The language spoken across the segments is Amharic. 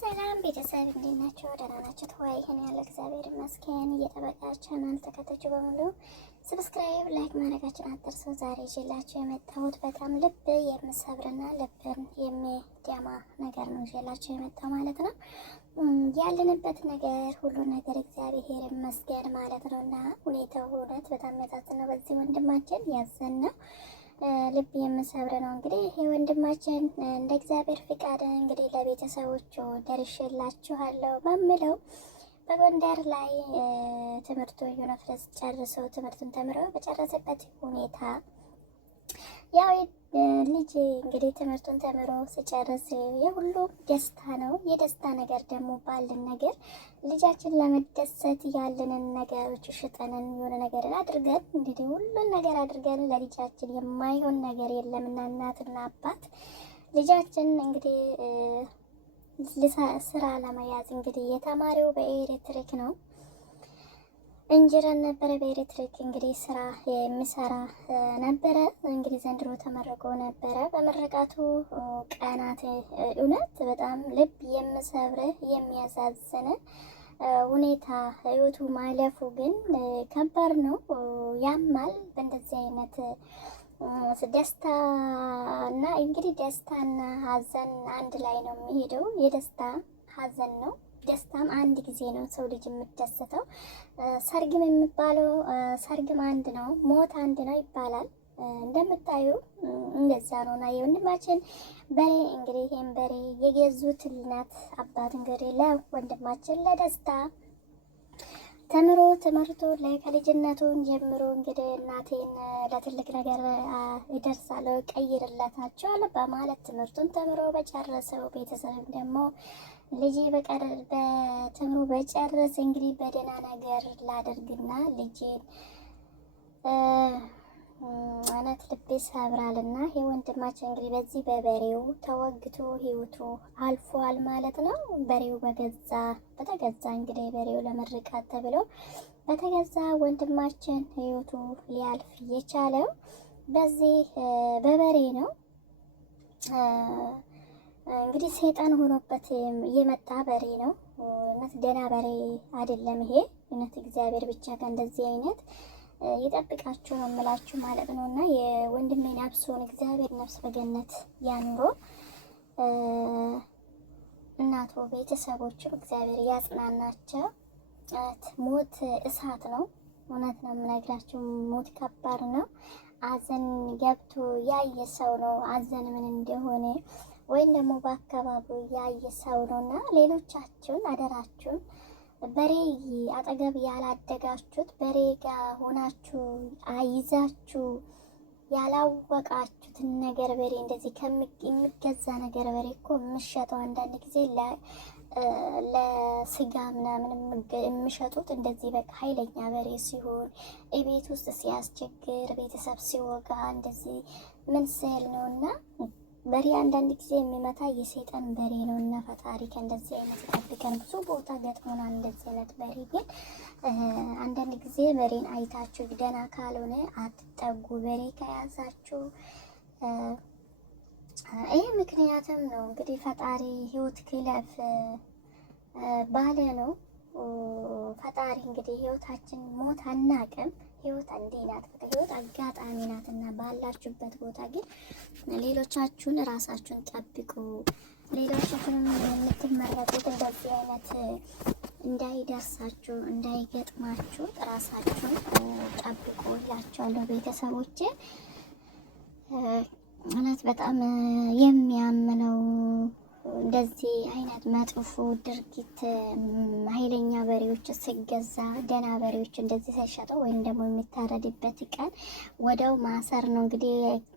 ሰላም ቤተሰብ እንዴት ናችሁ? ደህና ናችሁ? ተወያይ ይሄን ያለ እግዚአብሔር ይመስገን። እየጠበቃ ቻናል ተከታታዮች በሙሉ ሰብስክራይብ፣ ላይክ ማድረጋችሁን አትርሱ። ዛሬ ይዤላችሁ የመጣሁት በጣም ልብ የሚሰብርና ልብን የሚደማ ነገር ነው ይዤላችሁ የመጣው ማለት ነው። ያለንበት ነገር ሁሉ ነገር እግዚአብሔር ይመስገን ማለት ነውና ሁኔታው እውነት በጣም የሚያሳዝን ነው። በዚህ ወንድማችን ያዘን ነው ልብ የምሰብር ነው። እንግዲህ ይሄ ወንድማችን እንደ እግዚአብሔር ፍቃድ እንግዲህ ለቤተሰቦቹ ደርሼላችኋለሁ በሚለው በጎንደር ላይ ትምህርቱ ዩኒቨርሲቲ ጨርሶ ትምህርቱን ተምሮ በጨረሰበት ሁኔታ ያው ልጅ እንግዲህ ትምህርቱን ተምሮ ሲጨርስ የሁሉም ደስታ ነው። የደስታ ነገር ደግሞ ባለን ነገር ልጃችን ለመደሰት ያለንን ነገሮች ሽጠንን የሆነ ነገር አድርገን እንግዲህ ሁሉን ነገር አድርገን ለልጃችን የማይሆን ነገር የለምና እናትና አባት ልጃችን እንግዲህ ስራ ለመያዝ እንግዲህ የተማሪው በኤሌክትሪክ ነው እንጀራን ነበረ በኤሌክትሪክ እንግዲህ ስራ የሚሰራ ነበረ። እንግዲህ ዘንድሮ ተመርቆ ነበረ። በመረቃቱ ቀናት እውነት በጣም ልብ የሚሰብር የሚያሳዝን ሁኔታ ህይወቱ ማለፉ ግን ከባድ ነው፣ ያማል። በእንደዚህ አይነት ደስታ እና እንግዲህ ደስታና ሀዘን አንድ ላይ ነው የሚሄደው። የደስታ ሀዘን ነው። ደስታም አንድ ጊዜ ነው ሰው ልጅ የምትደሰተው። ሰርግም የሚባለው ሰርግም አንድ ነው፣ ሞት አንድ ነው ይባላል። እንደምታዩ እንደዛ ነውና የወንድማችን በሬ እንግዲህ ይሄን በሬ የገዙት እናት አባት እንግዲህ ለወንድማችን ለደስታ ተምሮ ትምህርቱ ከልጅነቱን ጀምሮ እንግዲህ እናቴን ለትልቅ ነገር ይደርሳለሁ ቀይርላታቸዋል በማለት ትምህርቱን ተምሮ በጨረሰው ቤተሰብም ደግሞ ልጄ በትምህርቱ በጨረሰ እንግዲህ በደህና ነገር ላደርግና ልጄን እውነት ልቤ ሰብራልና ይሄ ወንድማችን እንግዲህ በዚህ በበሬው ተወግቶ ህይወቱ አልፏል ማለት ነው። በሬው በተገዛ እንግዲህ በሬው ለመርቃት ተብሎ በተገዛ ወንድማችን ህይወቱ ሊያልፍ የቻለው በዚህ በበሬ ነው። እንግዲህ ሰይጣን ሆኖበት የመጣ በሬ ነው። እውነት ደህና በሬ አይደለም ይሄ። እውነት እግዚአብሔር ብቻ ከእንደዚህ አይነት ይጠብቃችሁ ነው የምላችሁ ማለት ነው። እና የወንድሜ ነፍሱን እግዚአብሔር ነፍስ በገነት ያኑሮ። እናቱ ቤተሰቦቹ እግዚአብሔር ያጽናናቸው። ሞት እሳት ነው። እውነት ነው የምነግራችሁ። ሞት ከባድ ነው። አዘን ገብቶ ያየ ሰው ነው አዘን ምን እንደሆነ ወይም ደግሞ በአካባቢው ያየ ሰው ነው። እና ሌሎቻችሁን አደራችሁን በሬ አጠገብ ያላደጋችሁት በሬ ጋር ሆናችሁ አይዛችሁ ያላወቃችሁትን ነገር በሬ እንደዚህ የሚገዛ ነገር በሬ እኮ የምሸጠው አንዳንድ ጊዜ ለስጋ ምናምን የሚሸጡት እንደዚህ በቃ ኃይለኛ በሬ ሲሆን ቤት ውስጥ ሲያስቸግር ቤተሰብ ሲወጋ እንደዚህ ምን ስል ነው። እና በሬ አንዳንድ ጊዜ የሚመታ የሰይጣን በሬ ነው። እና ፈጣሪ ከእንደዚህ አይነት ይጠብቀን። ብዙ ቦታ ገጥሞናል እንደዚህ አይነት በሬ። ግን አንዳንድ ጊዜ በሬን አይታችሁ ደህና ካልሆነ አትጠጉ። በሬ ከያዛችሁ ይህ ምክንያትም ነው እንግዲህ ፈጣሪ ህይወት ክለፍ ባለ ነው። ፈጣሪ እንግዲህ ህይወታችን ሞት አናቅም። ህይወት አንዴ ናት። ህይወት አጋጣሚ ናት። እና ባላችሁበት ቦታ ግን ሌሎቻችሁን ራሳችሁን ጠብቁ። ሌሎቻችሁን የምትመረቁት እንደዚህ አይነት እንዳይደርሳችሁ እንዳይገጥማችሁ ራሳችሁን ጠብቁ እላችኋለሁ ቤተሰቦቼ። እውነት በጣም የሚያምነው እንደዚህ አይነት መጥፎ ድርጊት ኃይለኛ በሬዎች ሲገዛ ደህና በሬዎች እንደዚህ ሳይሸጠው ወይም ደግሞ የሚታረድበት ቀን ወደው ማሰር ነው። እንግዲህ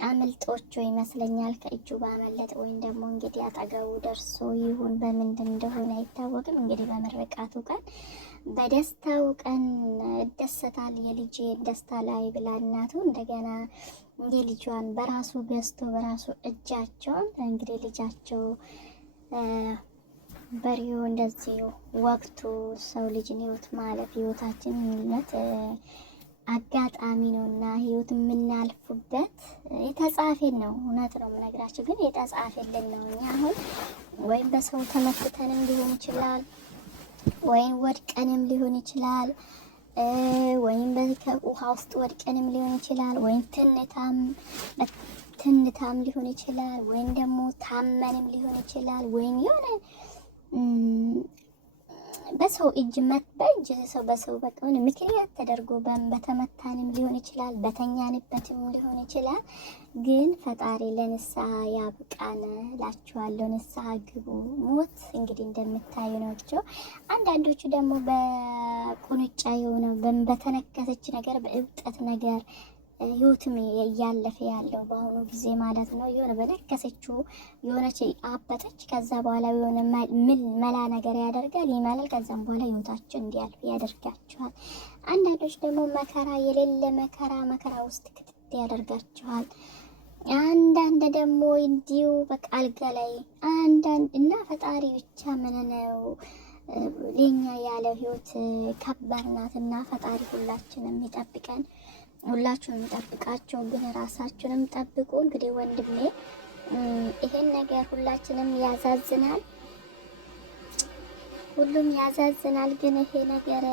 አምልጦቹ ይመስለኛል ከእጁ ባመለጥ ወይም ደግሞ እንግዲህ አጠገቡ ደርሶ ይሁን በምንድን እንደሆነ አይታወቅም። እንግዲህ በምርቃቱ ቀን በደስታው ቀን እደሰታል የልጄ ደስታ ላይ ብላ እናቱ እንደገና የልጇን በራሱ ገዝቶ በራሱ እጃቸውን እንግዲህ ልጃቸው በሬው እንደዚህ ወቅቱ ሰው ልጅን ህይወት ማለፍ ህይወታችን አጋጣሚ ነውና ህይወት የምናልፉበት የተጻፈን ነው። እውነት ነው የምነግራችሁ፣ ግን የተጻፈልን ነው። እኛ አሁን ወይም በሰው ተመትተንም ሊሆን ይችላል፣ ወይም ወድቀንም ሊሆን ይችላል፣ ወይም ከውሃ ውስጥ ወድቀንም ሊሆን ይችላል፣ ወይም ትንታም ሊሆን ይችላል፣ ወይም ደግሞ ታመንም ሊሆን ይችላል፣ ወይም የሆነ በሰው እጅ በእጅ ሰው በሰው በቃ ምክንያት ተደርጎ በተመታንም ሊሆን ይችላል፣ በተኛንበትም ሊሆን ይችላል። ግን ፈጣሪ ለንስሐ ያብቃን እላችኋለሁ። ንስሐ ግቡ። ሞት እንግዲህ እንደምታዩ ናቸው። አንዳንዶቹ ደግሞ በቁንጫ የሆነ በተነከሰች ነገር በእብጠት ነገር ህይወትም እያለፈ ያለው በአሁኑ ጊዜ ማለት ነው። የሆነ በነከሰችው የሆነች አበተች፣ ከዛ በኋላ የሆነ መላ ነገር ያደርጋል፣ ይመላል። ከዛም በኋላ ህይወታቸው እንዲያልፍ ያደርጋቸዋል። አንዳንዶች ደግሞ መከራ የሌለ መከራ ውስጥ ክትት ያደርጋቸዋል። አንዳንድ ደግሞ እንዲሁ በቃ አልጋ ላይ አንዳንድ እና ፈጣሪ ብቻ ምን ነው ለኛ ያለው ህይወት ከባድ ናትና ፈጣሪ ሁላችንም ይጠብቀን። ሁላችሁንም የሚጠብቃቸው፣ ግን ራሳችሁንም ጠብቁ። እንግዲህ ወንድሜ ይሄን ነገር ሁላችንም ያዛዝናል፣ ሁሉም ያዛዝናል። ግን ይሄ ነገር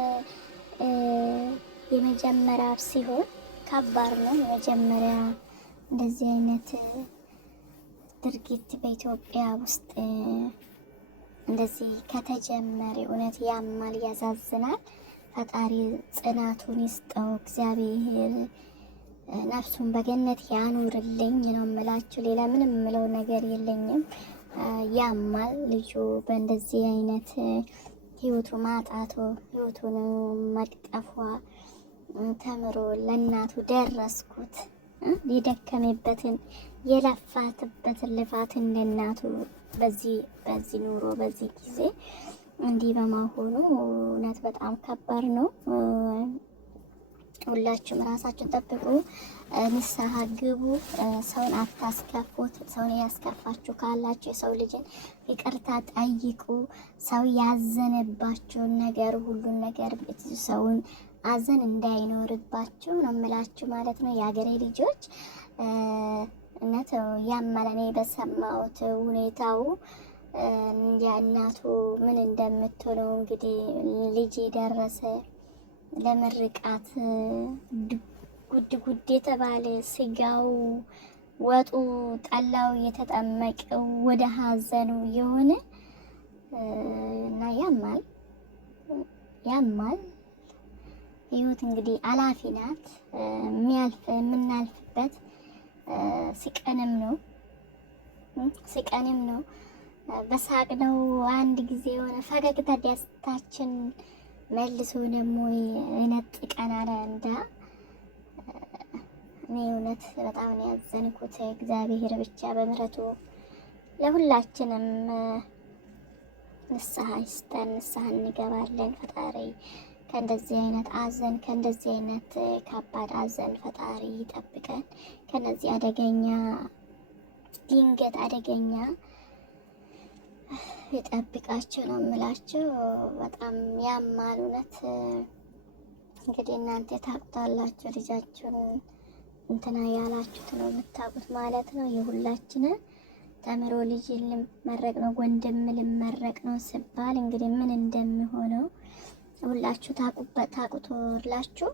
የመጀመሪያ ሲሆን ከባድ ነው። የመጀመሪያ እንደዚህ አይነት ድርጊት በኢትዮጵያ ውስጥ እንደዚህ ከተጀመረ እውነት ያማል፣ ያዛዝናል። ፈጣሪ ጽናቱን ይስጠው። እግዚአብሔር ነፍሱን በገነት ያኑርልኝ ነው የምላችሁ። ሌላ ምንም የምለው ነገር የለኝም። ያማል ልጁ በእንደዚህ አይነት ህይወቱ ማጣቱ፣ ህይወቱን መቅጠፏ፣ ተምሮ ለእናቱ ደረስኩት የደከመበትን የለፋትበትን ልፋት እንደናቱ በዚህ ኑሮ በዚህ ጊዜ እንዲህ በማሆኑ እውነት በጣም ከባድ ነው። ሁላችሁም ራሳችሁን ጠብቁ፣ ንስሐ ግቡ፣ ሰውን አታስከፉት። ሰውን ያስከፋችሁ ካላችሁ የሰው ልጅን ይቅርታ ጠይቁ። ሰው ያዘነባችሁን ነገር ሁሉን ነገር ሰውን አዘን እንዳይኖርባችሁ ነው የምላችሁ ማለት ነው። የሀገሬ ልጆች እውነት ያመለኔ በሰማሁት ሁኔታው የእናቱ ምን እንደምትሆነው እንግዲህ ልጅ ደረሰ ለምርቃት ጉድ የተባለ ስጋው ወጡ ጠላው የተጠመቀው ወደ ሀዘኑ የሆነ እና ያማል። ህይወት እንግዲህ አላፊ ናት። የምናልፍበት ሲቀንም ነው በሳቅ ነው። አንድ ጊዜ የሆነ ፈገግታ ደስታችን መልሶ ደግሞ ይነጥቀናል። እኔ እውነት በጣም ነው ያዘንኩት። እግዚአብሔር ብቻ በምሕረቱ ለሁላችንም ንስሐ ይስጠን። ንስሐ እንገባለን። ፈጣሪ ከእንደዚህ አይነት አዘን ከእንደዚህ አይነት ከባድ አዘን ፈጣሪ ይጠብቀን። ከነዚህ አደገኛ ድንገት አደገኛ ይጠብቃቸው ነው የምላቸው። በጣም ያማል እውነት። እንግዲህ እናንተ ታውቁታላችሁ። ልጃችሁን እንትና ያላችሁት ነው የምታውቁት ማለት ነው። የሁላችንን ተምሮ ልጅ ልመረቅ ነው ወንድም ልመረቅ ነው ሲባል እንግዲህ ምን እንደሚሆነው ሁላችሁ ታውቁታላችሁ።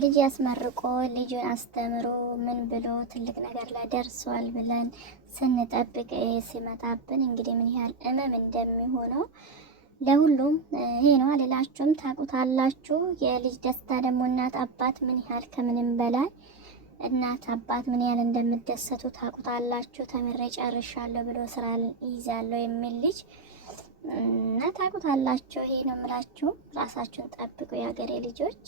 ልጅ ያስመርቆ ልጁን አስተምሮ ምን ብሎ ትልቅ ነገር ላይ ደርሷል ብለን ስንጠብቅ ሲመጣብን እንግዲህ ምን ያህል እመም እንደሚሆነው ለሁሉም ይሄ ነው አልላችሁም። ታውቁታላችሁ። የልጅ ደስታ ደግሞ እናት አባት ምን ያህል ከምንም በላይ እናት አባት ምን ያህል እንደምደሰቱ ታውቁታላችሁ። ተምሬ ጨርሻለሁ ብሎ ስራ ይይዛለሁ የሚል ልጅ እና ታውቁታላችሁ። ይሄ ነው የምላችሁ። ራሳችሁን ጠብቁ የሀገሬ ልጆች።